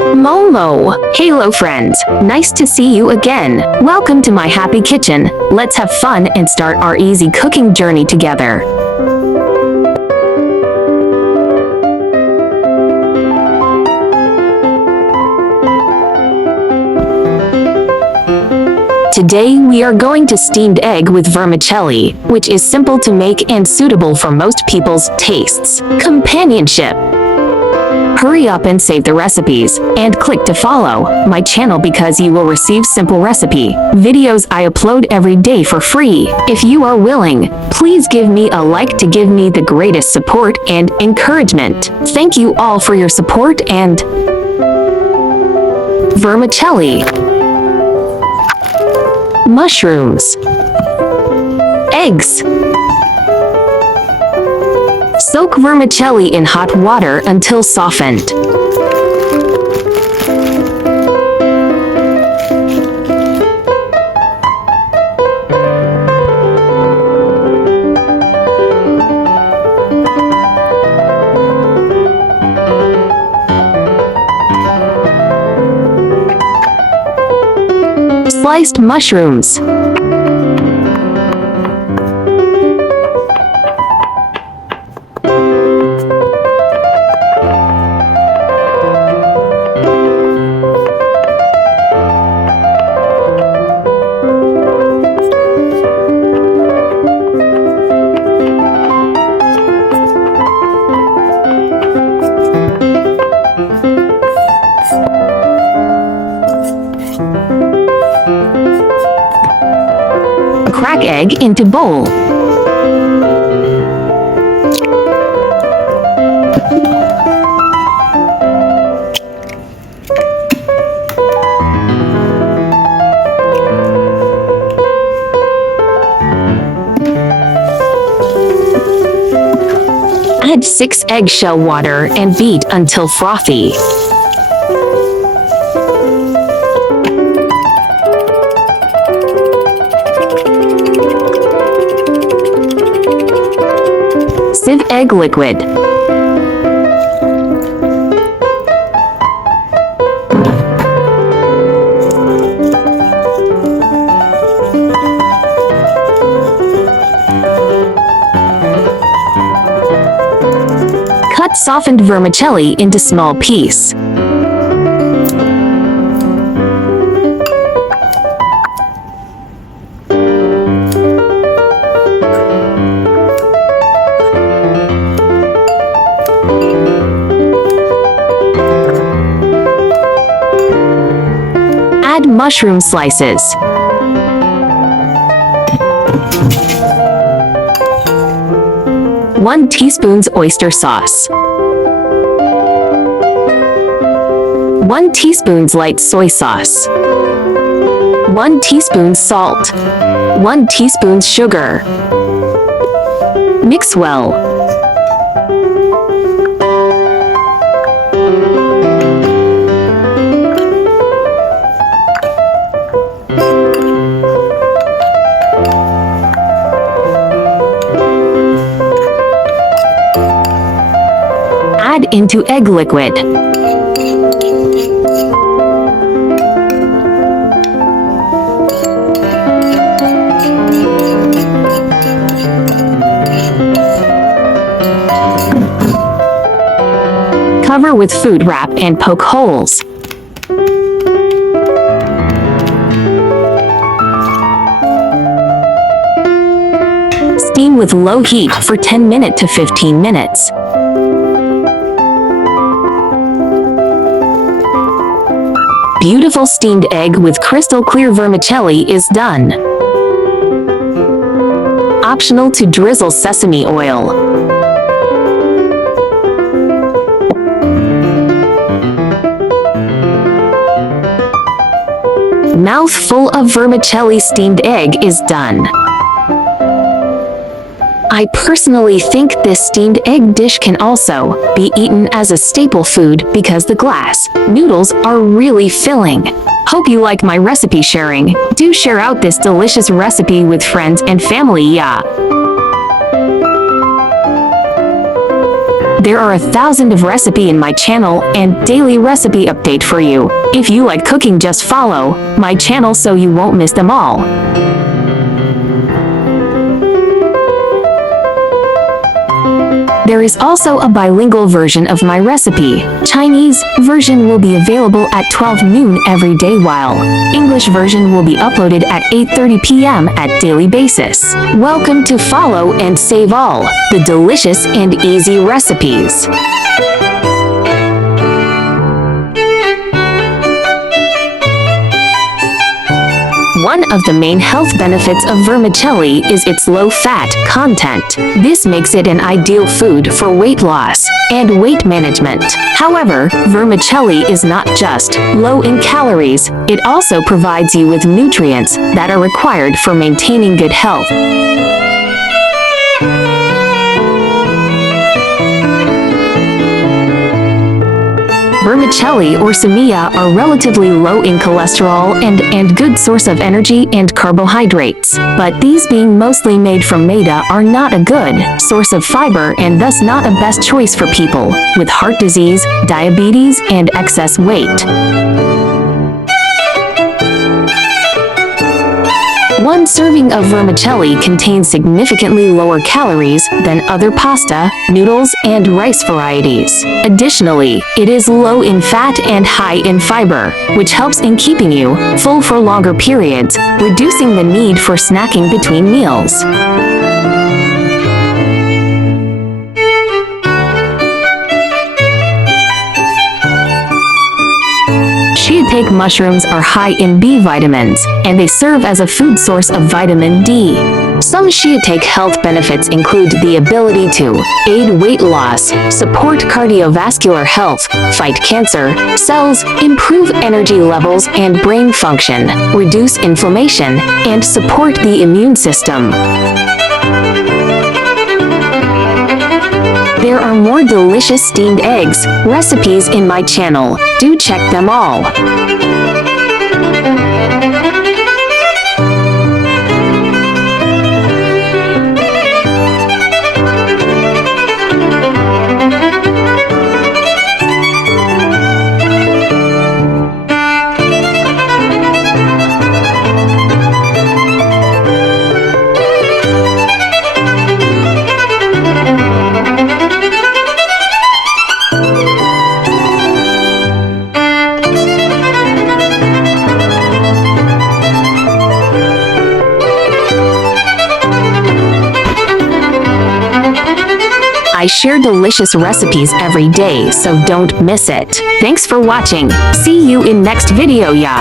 Momo! Hello friends, nice to see you again. Welcome to my happy kitchen. Let's have fun and start our easy cooking journey together. Today we are going to steamed egg with vermicelli, which is simple to make and suitable for most people's tastes. Companionship. Hurry up and save the recipes, and click to follow my channel because you will receive simple recipe videos I upload every day for free. If you are willing, please give me a like to give me the greatest support and encouragement. Thank you all for your support and vermicelli. Mushrooms. Eggs. Soak vermicelli in hot water until softened. Sliced mushrooms. Crack egg into bowl. Add 6 eggshell water and beat until frothy. Sieve egg liquid. Cut softened vermicelli into small pieces. Add mushroom slices. One teaspoon oyster sauce. 1 teaspoon light soy sauce. 1 teaspoon salt. 1 teaspoon sugar. Mix well. Add into egg liquid. Cover with food wrap and poke holes. Steam with low heat for 10 minutes to 15 minutes. Beautiful steamed egg with crystal clear vermicelli is done. Optional to drizzle sesame oil. Mouthful of vermicelli steamed egg is done. I personally think this steamed egg dish can also be eaten as a staple food because the glass noodles are really filling. Hope you like my recipe sharing. Do share out this delicious recipe with friends and family, yeah. There are 1,000 of recipe in my channel and daily recipe update for you. If you like cooking, just follow my channel so you won't miss them all. There is also a bilingual version of my recipe. Chinese version will be available at 12 noon every day, while English version will be uploaded at 8:30 p.m. at daily basis. Welcome to follow and save all the delicious and easy recipes. One of the main health benefits of vermicelli is its low-fat content. This makes it an ideal food for weight loss and weight management. However, vermicelli is not just low in calories, it also provides you with nutrients that are required for maintaining good health. Vermicelli or semilla are relatively low in cholesterol and good source of energy and carbohydrates. But these, being mostly made from maida, are not a good source of fiber and thus not a best choice for people with heart disease, diabetes, and excess weight. One serving of vermicelli contains significantly lower calories than other pasta, noodles, and rice varieties. Additionally, it is low in fat and high in fiber, which helps in keeping you full for longer periods, reducing the need for snacking between meals. Shiitake mushrooms are high in B vitamins, and they serve as a food source of vitamin D. Some shiitake health benefits include the ability to aid weight loss, support cardiovascular health, fight cancer cells, improve energy levels and brain function, reduce inflammation, and support the immune system. There are more delicious steamed eggs recipes in my channel. Do check them all. I share delicious recipes every day, so don't miss it. Thanks for watching. See you in next video, ya.